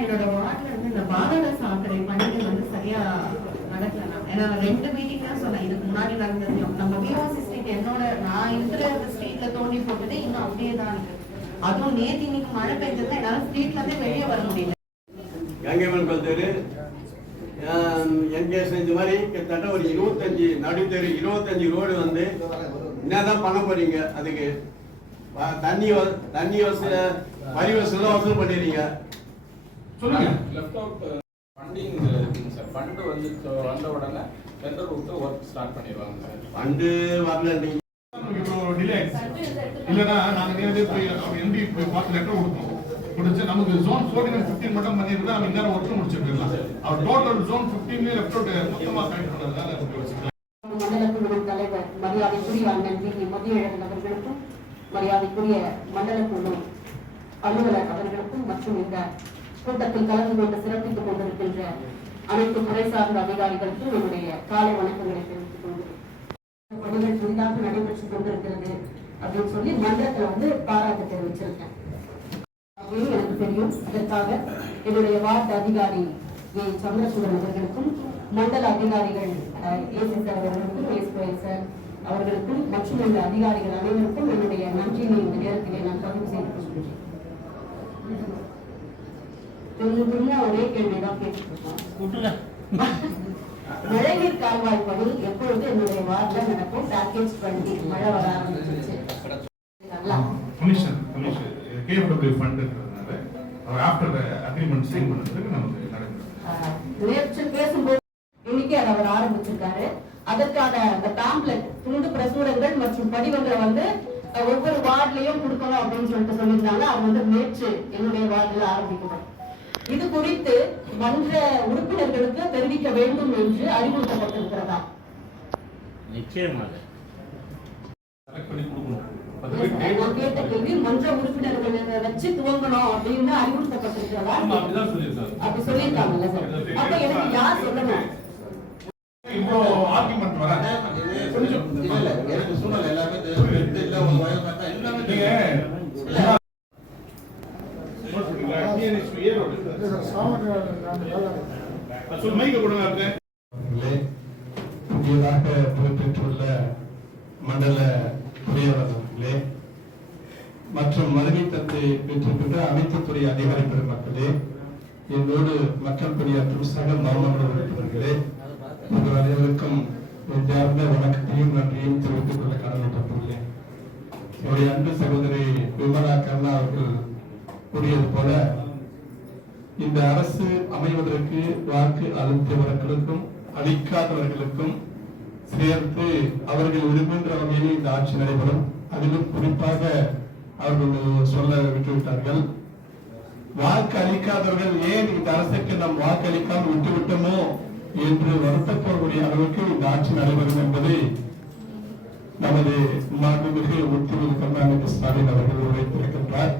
என்னோட வார்டில் வந்து இந்த பாரத சாக்கடை பணிகள் வந்து சரியா நடக்கலாம் ஏன்னா ரெண்டு மீட்டிங் தான் சொன்னேன். இதுக்கு முன்னாடி நடந்தது நம்ம பிஓசி ஸ்ட்ரீட் என்னோட நான் இருக்கிற ஸ்ட்ரீட்ல தோண்டி போட்டது இன்னும் அப்படியே தான் இருக்கு. அதுவும் நேத்து இன்னைக்கு மழை பெஞ்சதுல என்னால ஸ்ட்ரீட்ல இருந்து வெளியே வர முடியல. கங்கைமன் கோத்தேரு என்கேஸ் இந்த மாதிரி கிட்டத்தட்ட ஒரு இருபத்தஞ்சு நடுத்தெரு இருபத்தஞ்சு ரோடு வந்து என்னதான் பண்ண போறீங்க அதுக்கு? தண்ணி தண்ணி வசூல் வரி வசூலாம் வசூல் பண்ணிடுறீங்க. சொல்லுங்க. லெஃப்ட் அவுட் ஃபண்டிங் இருக்குங்க சார் ஃபண்டு வந்து வந்த உடனே டெண்டர் விட்டு ஒர்க் ஸ்டார்ட் பண்ணிடுவாங்க சார் ஃபண்டு வரல நீங்க நமக்கு இப்போ டிலே இல்லைன்னா நாங்க நேரடியாக போய் அவங்க எம்பி போய் பார்த்து லெட்டர் கொடுத்தோம். கொடுத்து நமக்கு ஜோன் ஃபோர்டீன் ஃபிஃப்டீன் மட்டும் பண்ணியிருந்தா நம்ம இந்த ஒர்க் முடிச்சிருக்கலாம். அவர் டோட்டல் ஜோன் ஃபிஃப்டீன்லேயே லெஃப்ட் அவுட் மொத்தமாக கனெக்ட் பண்ணதுனால மண்டல குழு தலைவர் மரியாதைக்குரிய அண்ணன் வி. மதியழகன் அவர்களுக்கும் மரியாதைக்குரிய மண்டல குழு அலுவலர் அவர்களுக்கும் மற்றும் இந்த கூட்டத்தில் கலந்து கொண்டு சிறப்பித்துக் கொண்டிருக்கின்ற அனைத்து துறை சார்ந்த அதிகாரிகளுக்கும் என்னுடைய காலை வணக்கங்களை தெரிவித்துக் கொள்கிறேன். பணிகள் புதிதாக நடைபெற்றுக் கொண்டிருக்கிறது அப்படின்னு சொல்லி மன்றத்துல வந்து பாராட்டு தெரிவிச்சிருக்கேன். அப்படின்னு எனக்கு தெரியும் அதற்காக என்னுடைய வார்டு அதிகாரி ஏ சந்திரசூதன் அவர்களுக்கும் மண்டல அதிகாரிகள் ஏசி சார் அவர்களுக்கும் ஏஸ்கோய் சார் அவர்களுக்கும் மற்றும் இந்த அதிகாரிகள் அனைவருக்கும் என்னுடைய நன்றியை இந்த நேரத்திலே நான் பதிவு செய்து கொள்கிறேன். ஒரே கேள்விதான் இருக்கோம் மழைநீர் கால்வாய் பணி எப்பொழுது என்னுடைய வார்டில் நடக்கும்? பேக்கேஜ் டுவெண்ட்டி மழை வர ஆரம்பிச்சிருச்சு. நல்லா. கமிஷன் கமிஷன் கேஎஃப்டபிள்யூ ஃபண்ட் இருக்கிறதுனால அவர் ஆஃப்டர் அக்ரிமெண்ட் சைன் பண்ணுறதுக்கு நமக்கு நடக்குது. ஆஹ் நேற்று பேசும்போது இன்னைக்கு அதை அவர் ஆரம்பிச்சிருக்காரு. அதற்கான அந்த பேம்ப்ளெட் துண்டு பிரசுரங்கள் மற்றும் படிவங்களை வந்து ஒவ்வொரு வார்டுலயும் கொடுக்கணும் அப்படின்னு சொல்லிட்டு சொல்லியிருந்தாங்க. அது வந்து நேற்று என்னுடைய வார்டுல ஆரம்பிக்கணும் இது குறித்து மன்ற உறுப்பினர்களுக்கு தெரிவிக்க வேண்டும் என்று அறிவுறுத்தப்பட்டிருக்கிறதா? நிச்சயமாக. கேட்ட கேள்வி மன்ற உறுப்பினர்களை வச்சு துவங்கணும் அப்படின்னு அறிவுறுத்தப்பட்டிருக்கிறதா? ஆமா, அப்படிதான் சொல்லியிருக்காரு. அப்படி சொல்லியிருக்காங்கல்ல சார். அப்ப எனக்கு யார் சொல்லணும்? ஆர்குமெண்ட் கொஞ்சம் எனக்கு சூழ்நிலை எல்லாமே தெரியும். எல்லாமே நீங்க தெரியும். சொல்லு மைக்க கொடுங்க அவருக்கு. அவர்களே, புதியதாக பொறுப்பேற்றுள்ள மண்டல பொறியாளர் மற்றும் வருகை தந்தை பெற்று அனைத்து துறை அதிகாரி பெருமக்களே என்னோடு மக்கள் பணியாற்றும் சக மாமன்ற உறுப்பினர்களே உங்கள் அனைவருக்கும் நெஞ்சார்ந்த வணக்கத்தையும் நன்றியும் தெரிவித்துக் கொள்ள கடமைப்பட்டுள்ளேன். என்னுடைய அன்பு சகோதரி விமலா கர்ணா அவர்கள் கூறியது போல இந்த அரசு அமைவதற்கு வாக்கு அளித்தவர்களுக்கும் அளிக்காதவர்களுக்கும் சேர்த்து அவர்கள் விரும்புகின்ற வகையில் இந்த ஆட்சி நடைபெறும். அதிலும் குறிப்பாக அவர்கள் சொல்ல விட்டுவிட்டார்கள். வாக்கு அளிக்காதவர்கள் ஏன் இந்த அரசுக்கு நாம் வாக்கு அளிக்காமல் விட்டுவிட்டோமோ என்று வருத்தப்படக்கூடிய அளவுக்கு இந்த ஆட்சி நடைபெறும் என்பதை நமது மாண்புமிகு முத்திரு கருணாநிதி ஸ்டாலின் அவர்கள் உரைத்திருக்கின்றார்.